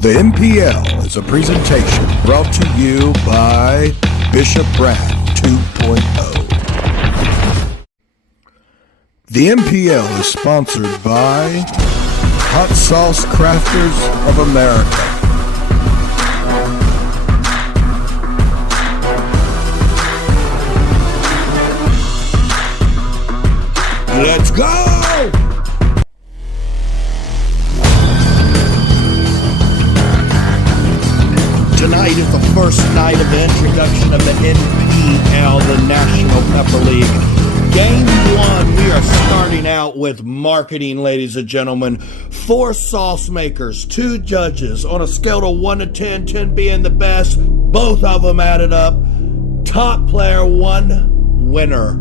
The MPL is a presentation brought to you by Bishop Brad 2.0. The MPL is sponsored by Hot Sauce Crafters of America. Let's go! Tonight is the first night of the introduction of the NPL, the National Pepper League. Game 1, we are starting out with marketing, ladies and gentlemen. 4 sauce makers, 2 judges, on a scale of 1 to 10, 10 being the best, both of them added up. Top player 1, winner.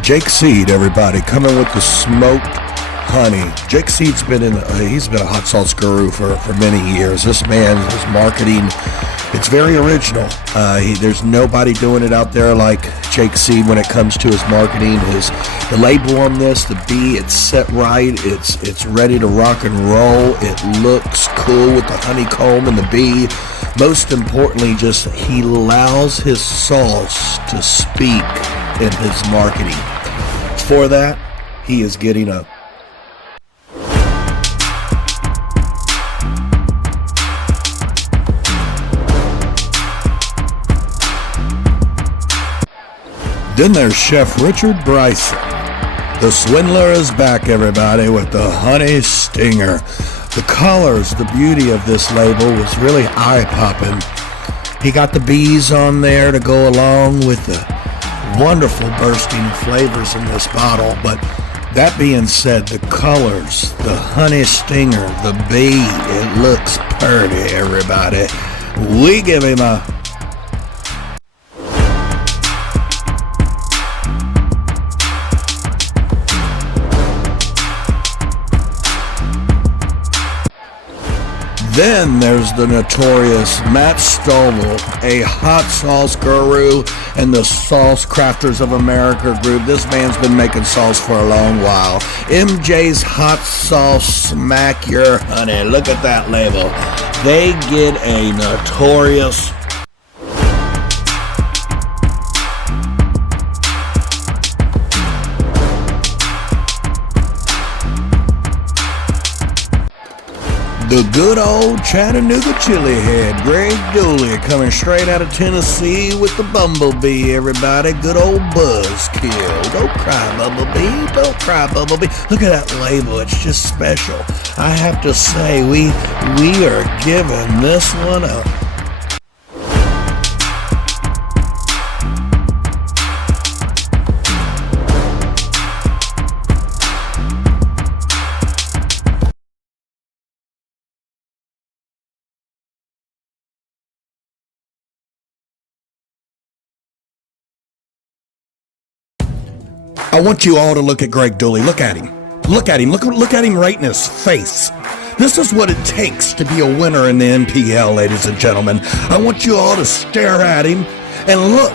Jake Seed, everybody, coming with the smoked honey. Jake Seed's he's been a hot sauce guru for many years. This man is marketing. It's very original. There's nobody doing it out there like Jake Seed when it comes to his marketing. The label on this, the B, it's set right. It's ready to rock and roll. It looks cool with the honeycomb and the B. Most importantly, he allows his sauce to speak in his marketing. For that, he is getting a Then there's Chef Richard Bryson. The swindler is back, everybody, with the honey stinger. The colors, the beauty of this label was really eye-popping. He got the bees on there to go along with the wonderful bursting flavors in this bottle. But that being said, the colors, the honey stinger, the bee, it looks pretty, everybody. We give him a Then there's the notorious Matt Stovall, a hot sauce guru and the Sauce Crafters of America group. This man's been making sauce for a long while. MJ's Hot Sauce Smack Your Honey. Look at that label. They get a notorious the good old Chattanooga chili head, Greg Dooley, coming straight out of Tennessee with the bumblebee, everybody. Good old buzzkill. Don't cry, bumblebee. Don't cry, bumblebee. Look at that label. It's just special. I have to say, we are giving this one up. I want you all to look at Greg Dooley. Look at him. Look at him. Look at him right in his face. This is what it takes to be a winner in the NPL, ladies and gentlemen. I want you all to stare at him and look.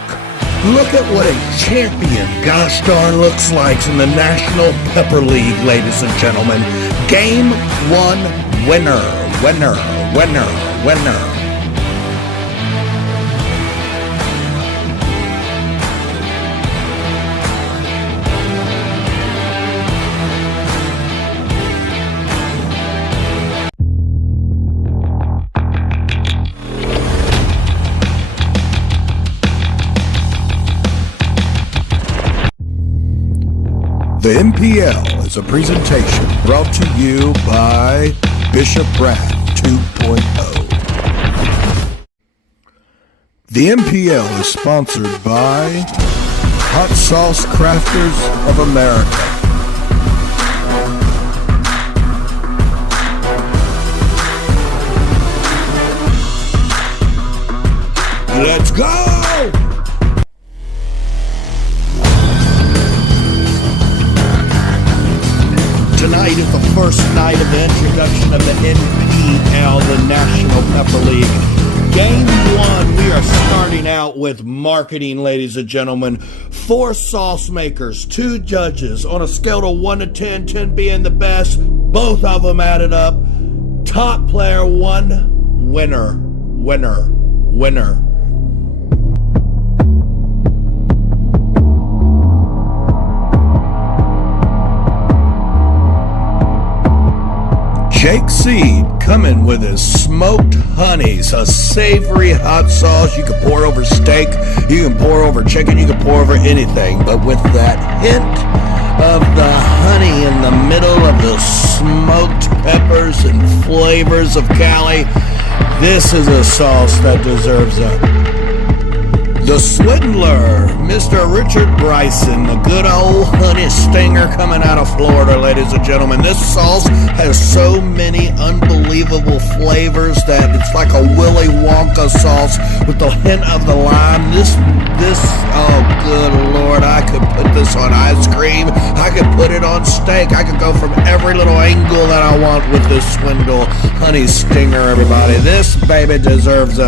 Look at what a champion, gosh darn, looks like in the National Pepper League, ladies and gentlemen. Game 1, winner. The MPL is a presentation brought to you by Bishop Brad 2.0. The MPL is sponsored by Hot Sauce Crafters of America. Let's go! Tonight is the first night of the introduction of the NPL, the National Pepper League. Game 1, we are starting out with marketing, ladies and gentlemen. 4 sauce makers, 2 judges, on a scale of 1 to 10, 10 being the best, Both of them added up. Top player won. Winner, winner, winner. Jake Seed coming with his smoked honeys, a savory hot sauce you can pour over steak, you can pour over chicken, you can pour over anything, but with that hint of the honey in the middle of the smoked peppers and flavors of Cali, this is a sauce that deserves The Swindler, Mr. Richard Bryson, the good old honey stinger coming out of Florida, ladies and gentlemen. This sauce has so many unbelievable flavors that it's like a Willy Wonka sauce with the hint of the lime. This, oh good Lord, I could put this on ice cream. I could put it on steak. I could go from every little angle that I want with this Swindle honey stinger, everybody. This baby deserves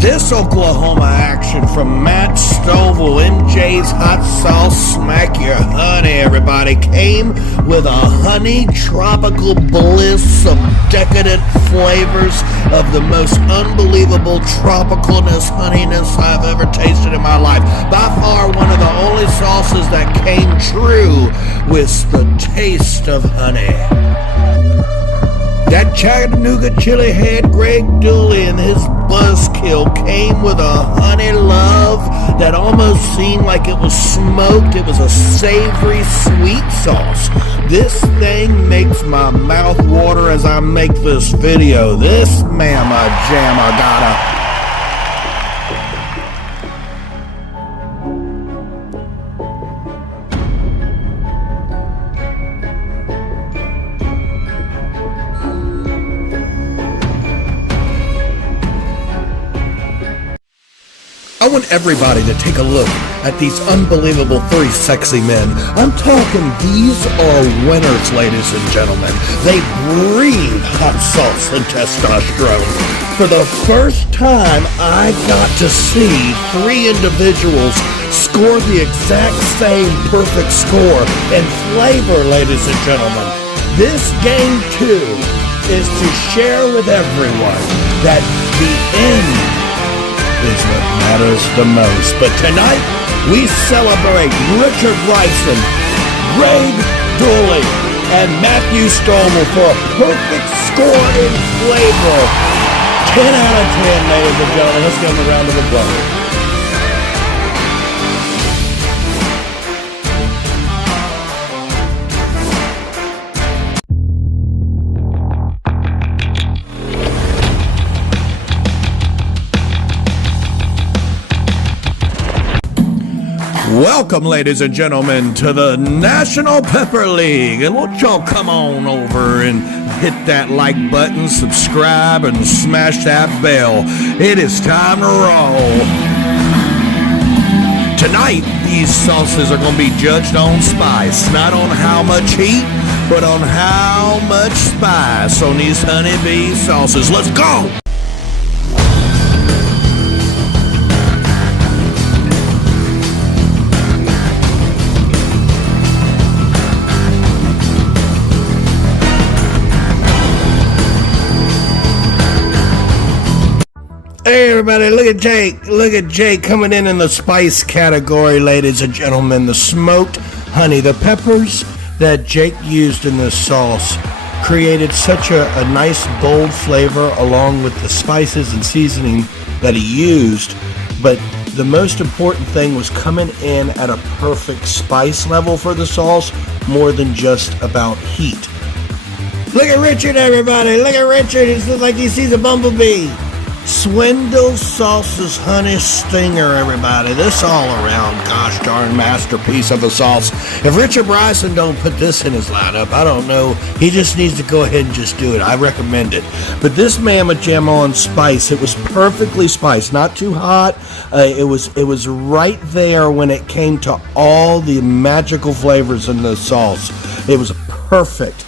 This Oklahoma action from Matt Stovall, NJ's Hot Sauce Smack Your Honey, everybody, came with a honey tropical bliss of decadent flavors of the most unbelievable tropicalness, honeyness I've ever tasted in my life. By far one of the only sauces that came true with the taste of honey. That Chattanooga chili head Greg Dooley and his buzzkill came with a honey love that almost seemed like it was smoked. It was a savory sweet sauce. This thing makes my mouth water as I make this video. This mamma jamma gotta. I want everybody to take a look at these unbelievable three sexy men. I'm talking these are winners, ladies and gentlemen. They breathe hot sauce and testosterone. For the first time, I got to see three individuals score the exact same perfect score and flavor, ladies and gentlemen. This game, too, is to share with everyone that the end is what matters the most. But tonight, we celebrate Richard Bryson, Greg Dooley, and Matthew Stovall for a perfect score in flavor. 10 out of 10, ladies and gentlemen. Let's give them a round of applause. Welcome, ladies and gentlemen, to the National Pepper League. And won't y'all come on over and hit that like button, subscribe, and smash that bell. It is time to roll. Tonight, these sauces are going to be judged on spice, not on how much heat, but on how much spice on these honeybee sauces. Let's go! Hey everybody, look at Jake. Look at Jake coming in the spice category, ladies and gentlemen. The smoked honey, the peppers that Jake used in this sauce created such a nice bold flavor along with the spices and seasoning that he used. But the most important thing was coming in at a perfect spice level for the sauce, more than just about heat. Look at Richard, everybody. Look at Richard. It looks like he sees a bumblebee. Swindle Sauce's Honey Stinger, everybody. This all-around gosh darn masterpiece of a sauce. If Richard Bryson don't put this in his lineup, I don't know. He just needs to go ahead and just do it. I recommend it. But this Mamma Jamma on spice, it was perfectly spiced. Not too hot. It was right there when it came to all the magical flavors in the sauce. It was perfect.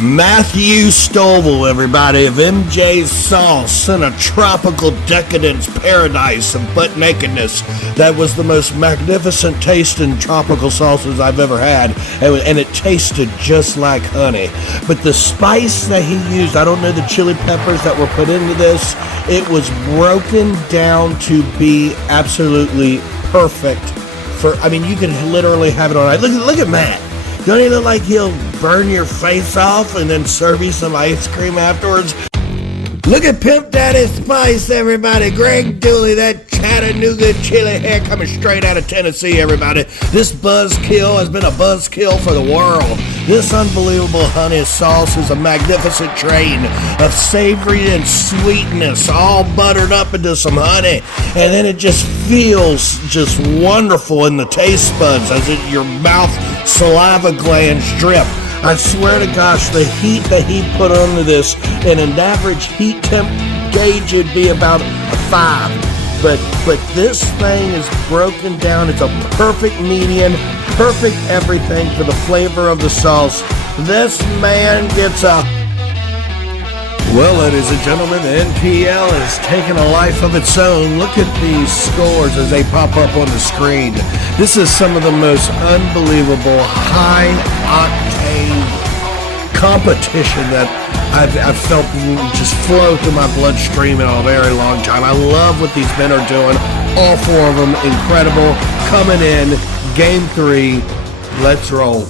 Matthew Stovall, everybody, of MJ's Sauce, in a tropical decadence paradise of butt nakedness. That was the most magnificent tasting tropical sauces I've ever had, and it tasted just like honey. But the spice that he used, I don't know the chili peppers that were put into this, it was broken down to be absolutely perfect. I mean, you can literally have it on. Look at Matt. Don't he look like he'll burn your face off and then serve you some ice cream afterwards? Look at Pimp Daddy Spice, everybody. Greg Dooley, that Chattanooga chili hair coming straight out of Tennessee, everybody. This buzzkill has been a buzzkill for the world. This unbelievable honey sauce is a magnificent train of savory and sweetness, all buttered up into some honey. And then it just feels just wonderful in the taste buds as your mouth saliva glands drip. I swear to gosh, the heat that he put onto this, in an average heat temp gauge, it'd be about a 5. But this thing is broken down. It's a perfect median, perfect everything for the flavor of the sauce. This man gets a... Well, ladies and gentlemen, the NPL has taken a life of its own. Look at these scores as they pop up on the screen. This is some of the most unbelievable high-octane competition that I've felt just flow through my bloodstream in a very long time. I love what these men are doing. All 4 of them, incredible. Coming in, Game 3. Let's roll.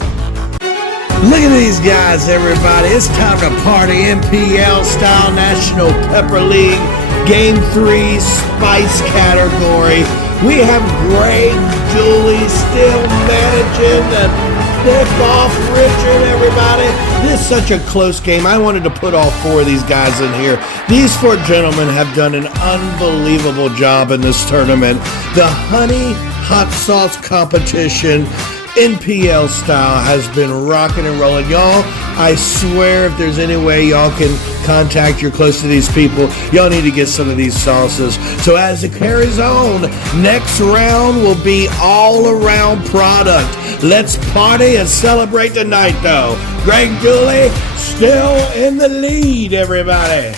Look at these guys, everybody. It's time to party. NPL style National Pepper League Game 3 Spice category. We have Greg Dooley still managing to flip off Richard, everybody. This is such a close game. I wanted to put all 4 of these guys in here. These 4 gentlemen have done an unbelievable job in this tournament. The honey hot sauce competition, NPL style, has been rocking and rolling. Y'all, I swear if there's any way y'all can contact, you're close to these people, y'all need to get some of these sauces. So as it carries on, next round will be all around product. Let's party and celebrate tonight though. Greg Dooley still in the lead, everybody.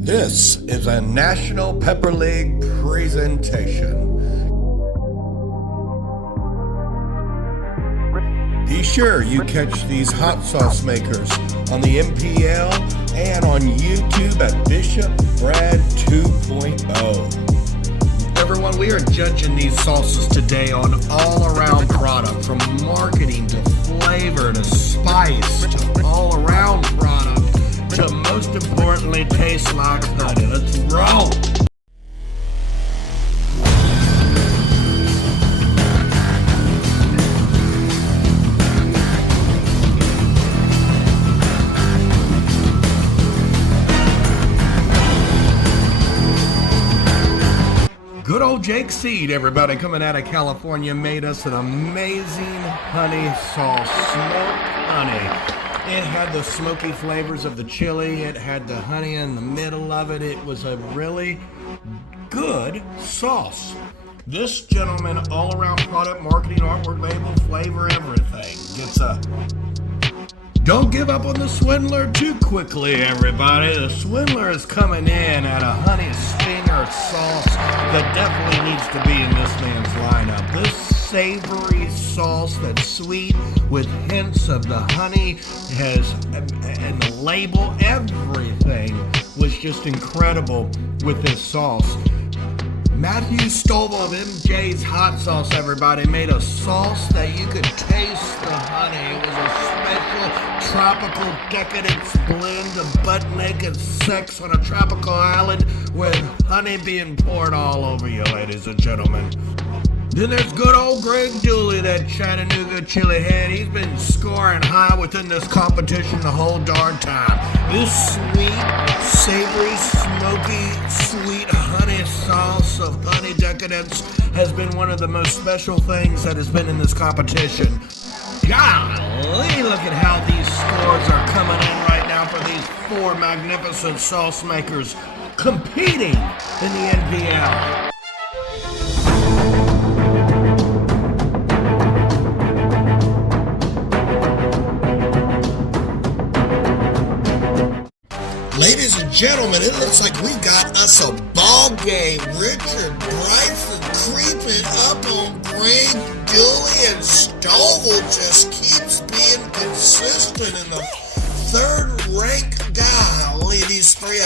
This is a National Pepper League presentation. Be sure you catch these hot sauce makers on the MPL and on YouTube at Bishop Brad 2.0. Everyone, we are judging these sauces today on all-around product, from marketing to flavor to spice to all-around product, to most importantly, taste like honey. Let's roll. Good old Jake Seed, everybody, coming out of California, made us an amazing honey sauce, smoked honey. It had the smoky flavors of the chili. It had the honey in the middle of it. It was a really good sauce. This gentleman, all around product, marketing, artwork, label, flavor, everything, gets a... Don't give up on the Swindler too quickly, everybody. The Swindler is coming in at a honey stinger sauce that definitely needs to be in this man's lineup. This savory sauce that's sweet with hints of the honey and the label, everything was just incredible with this sauce. Matthew Stovall of MJ's Hot Sauce, everybody, made a sauce that you could taste the honey. It was a special tropical decadence blend of butt-naked sex on a tropical island with honey being poured all over you, ladies and gentlemen. Then there's good old Greg Dooley, that Chattanooga chili head. He's been scoring high within this competition the whole darn time. This sweet, savory, smoky, sweet honey sauce of honey decadence has been one of the most special things that has been in this competition. Golly, look at how these scores are coming in right now for these 4 magnificent sauce makers. competing in the NPL. Ladies and gentlemen, it looks like we got us a ball game. Richard Bryson creeping up on Greg Dewey, and Stovall just keeps being consistent in the third-ranked guy. Only these three,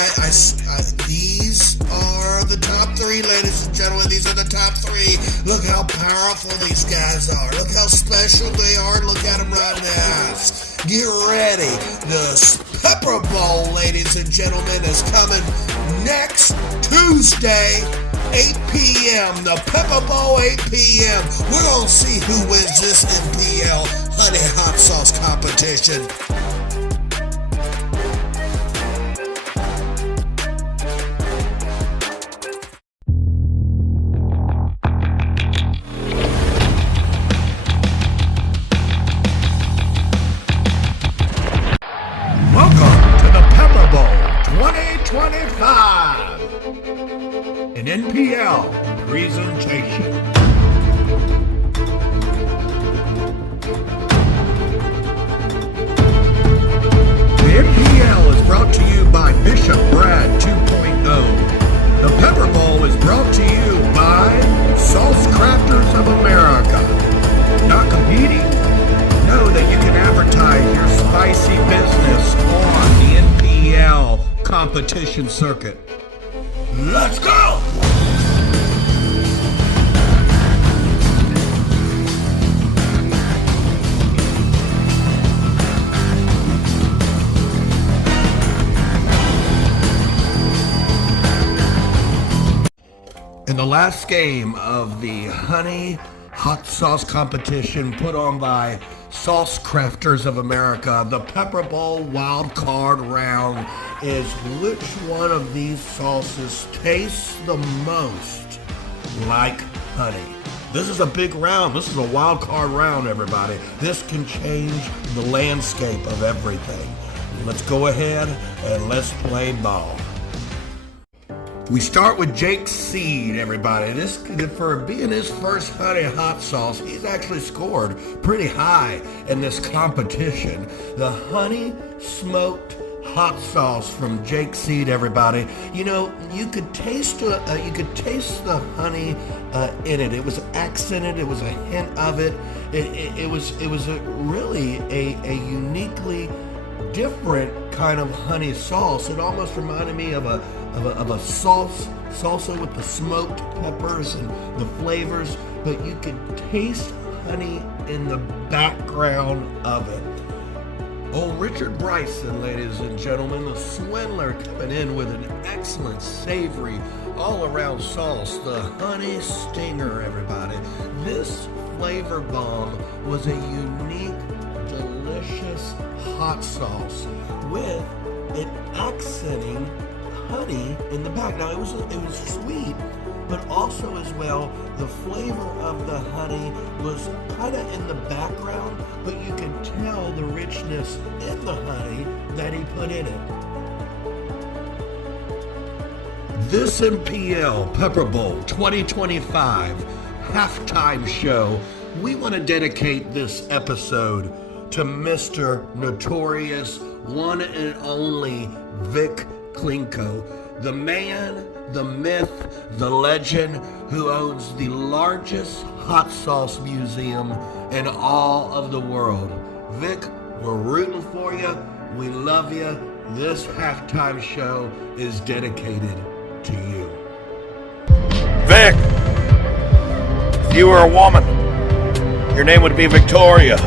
these are the top three, ladies and gentlemen. These are the top three. Look how powerful these guys are. Look how special they are. Look at them right now. Get ready. The Pepper Bowl, ladies and gentlemen, is coming next Tuesday, 8 p.m. The Pepper Bowl, 8 p.m. We're going to see who wins this NPL Honey Hot Sauce competition. An NPL presentation. The NPL is brought to you by Bishop Brad 2.0. The Pepper Bowl is brought to you by Sauce Crafters of America. Not competing? Know that you can advertise your spicy business on the NPL competition circuit. Let's go! In the last game of the Honey Hot Sauce competition put on by Sauce Crafters of America, the Pepper Bowl wild card round is which one of these sauces tastes the most like honey. This is a big round. This is a wild card round, everybody. This can change the landscape of everything. Let's go ahead and let's play ball. We start with Jake Seed, everybody. This, for being his first honey hot sauce, he's actually scored pretty high in this competition. The honey smoked hot sauce from Jake Seed, everybody. You know, you could taste the honey in it. It was accented. It was a hint of it. It was really a uniquely different kind of honey sauce. It almost reminded me of a salsa with the smoked peppers and the flavors, but you could taste honey in the background of it. Old Richard Bryson, ladies and gentlemen, the swindler, coming in with an excellent savory all-around sauce, the honey stinger, everybody. This flavor bomb was a unique, delicious hot sauce with it accenting honey in the back. Now it was sweet, but also as well the flavor of the honey was kind of in the background, but you could tell the richness in the honey that he put in it. This NPL Pepper Bowl 2025 halftime show, we want to dedicate this episode to Mr. Notorious, one and only Vic Klinko, the man, the myth, the legend who owns the largest hot sauce museum in all of the world. Vic, we're rooting for you. We love you. This halftime show is dedicated to you. Vic, if you were a woman, your name would be Victoria.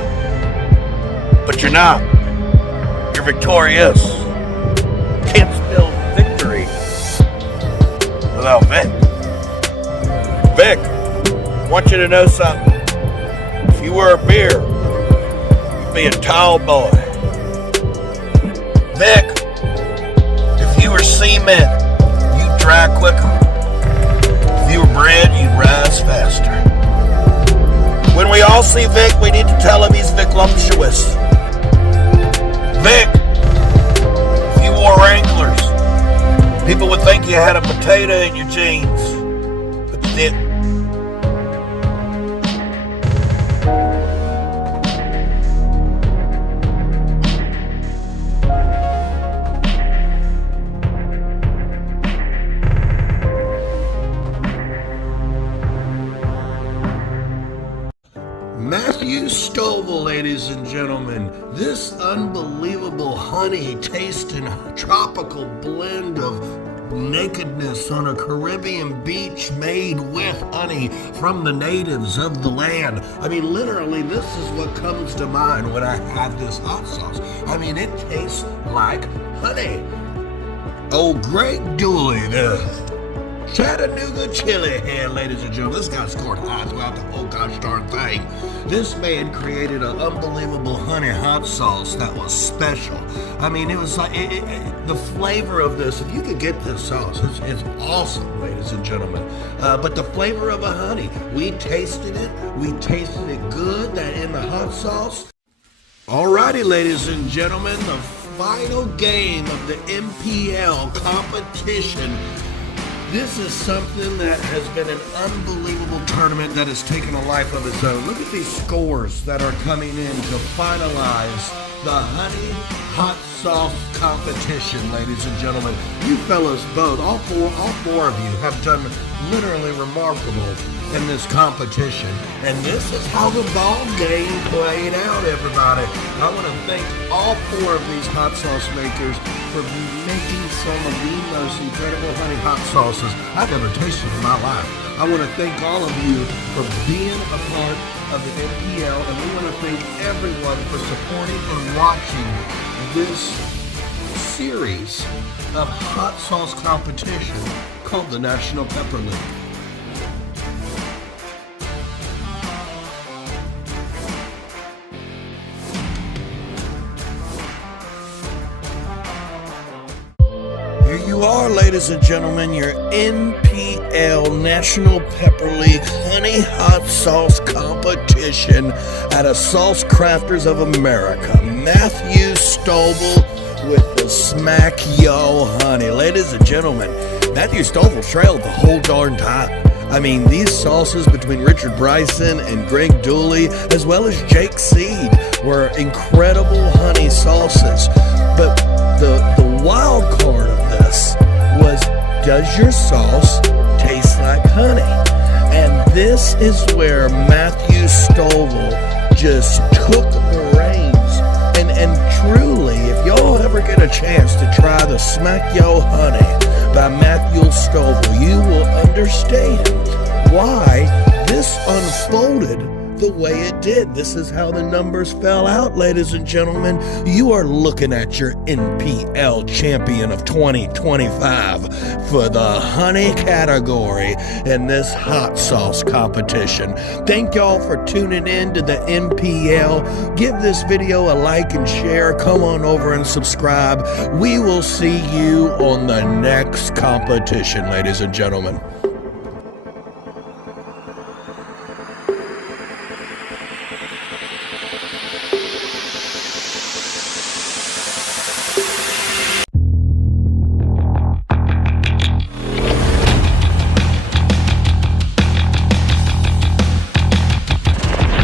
But you're not. You're victorious. Can't spell victory without Vic. Vic, I want you to know something. If you were a beer, you'd be a tall boy. Vic, if you were cement, you'd dry quicker. If you were bread, you'd rise faster. When we all see Vic, we need to tell him he's Viclumptuous. Vic, if you wore Wranglers, People would think you had a potato in your jeans, but you didn't. Matthew Stovall, ladies and gentlemen. This unbelievable honey tasting tropical blend of nakedness on a Caribbean beach made with honey from the natives of the land. I mean, literally, this is what comes to mind when I have this hot sauce. I mean, it tastes like honey. Oh, Greg Dooley, the Chattanooga chili head, ladies and gentlemen. This guy scored high throughout the whole gosh darn thing. This man created an unbelievable honey hot sauce that was special. I mean, it was like the flavor of this. If you could get this sauce, it's awesome, ladies and gentlemen. But the flavor of a honey, we tasted it. We tasted it good. That in the hot sauce. Alrighty, ladies and gentlemen, the final game of the MPL competition. This is something that has been an unbelievable tournament that has taken a life of its own. Look at these scores that are coming in to finalize the honey hot sauce competition, ladies and gentlemen. You fellas both, all four of you have done literally remarkable in this competition. And this is how the ball game played out, everybody. I want to thank all four of these hot sauce makers for making some of the most incredible honey hot sauces I've ever tasted in my life. I want to thank all of you for being a part of the MPL, and we want to thank everyone for supporting and watching this series of hot sauce competition called the National Pepper League. Here you are, ladies and gentlemen, your NPL National Pepper League Honey Hot Sauce Competition at a Sauce Crafters of America. Matthew Stovall with the Smack Yo Honey. Ladies and gentlemen, Matthew Stovall trailed the whole darn time. I mean, these sauces between Richard Bryson and Greg Dooley, as well as Jake Seed, were incredible honey sauces. But the wild card of this was, does your sauce taste like honey? And this is where Matthew Stovall just took the reins. And truly, if y'all ever get a chance to try the Smack Yo Honey by Matthew Stovall, you will understand why this unfolded the way it did. This is how the numbers fell out, ladies and gentlemen. You are looking at your NPL champion of 2025 for the honey category in this hot sauce competition. Thank y'all for tuning in to the NPL. Give this video a like and share. Come on over and subscribe. We will see you on the next competition, ladies and gentlemen.